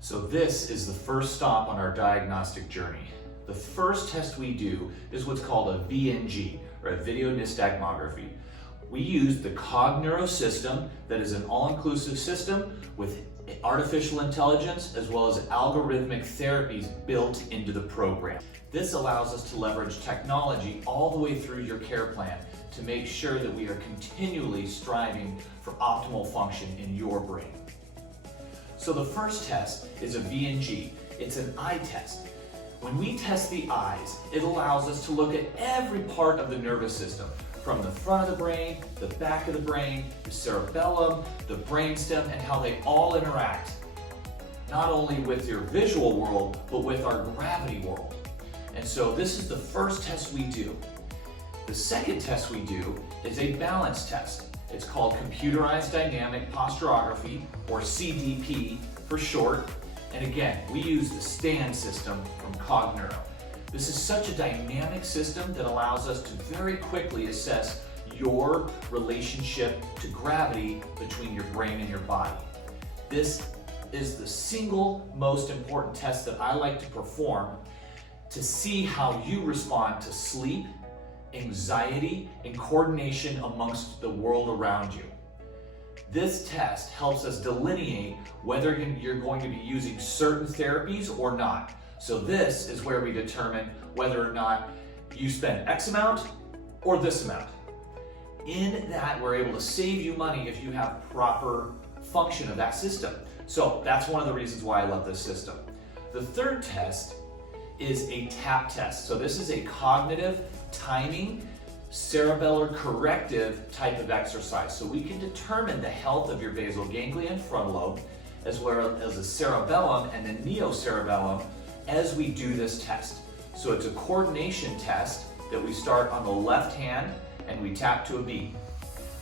So this is the first stop on our diagnostic journey. The first test we do is what's called a VNG, or a video nystagmography. We use the CogNeuro system, that is an all-inclusive system with artificial intelligence as well as algorithmic therapies built into the program. This allows us to leverage technology all the way through your care plan to make sure that we are continually striving for optimal function in your brain. So the first test is a VNG. It's an eye test. When we test the eyes, it allows us to look at every part of the nervous system, from the front of the brain, the back of the brain, the cerebellum, the brainstem, and how they all interact, not only with your visual world, but with our gravity world. And so this is the first test we do. The second test we do is a balance test. It's called Computerized Dynamic Posturography, or CDP for short. And again, we use the STAND system from CogNeuro. This is such a dynamic system that allows us to very quickly assess your relationship to gravity between your brain and your body. This is the single most important test that I like to perform to see how you respond to sleep, anxiety, and coordination amongst the world around you. This test helps us delineate whether you're going to be using certain therapies or not. So this is where we determine whether or not you spend X amount or this amount. In that, we're able to save you money if you have proper function of that system. So that's one of the reasons why I love this system. The third test is a TAP test. So this is a cognitive timing cerebellar corrective type of exercise. So we can determine the health of your basal ganglia frontal lobe, as well as the cerebellum and the neocerebellum as we do this test. So it's a coordination test that we start on the left hand and we tap to a beat.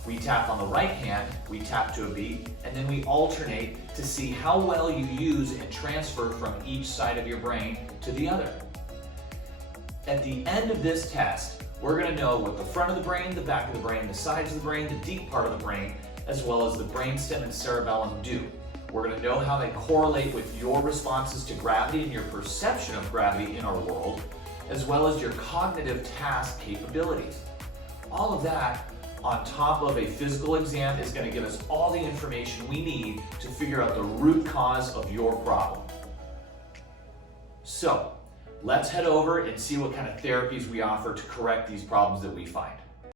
We tap on the right hand, we tap to a beat, and then we alternate to see how well you use and transfer from each side of your brain to the other. At the end of this test, we're going to know what the front of the brain, the back of the brain, the sides of the brain, the deep part of the brain, as well as the brainstem and cerebellum do. We're going to know how they correlate with your responses to gravity and your perception of gravity in our world, as well as your cognitive task capabilities. All of that on top of a physical exam is going to give us all the information we need to figure out the root cause of your problem. So, let's head over and see what kind of therapies we offer to correct these problems that we find.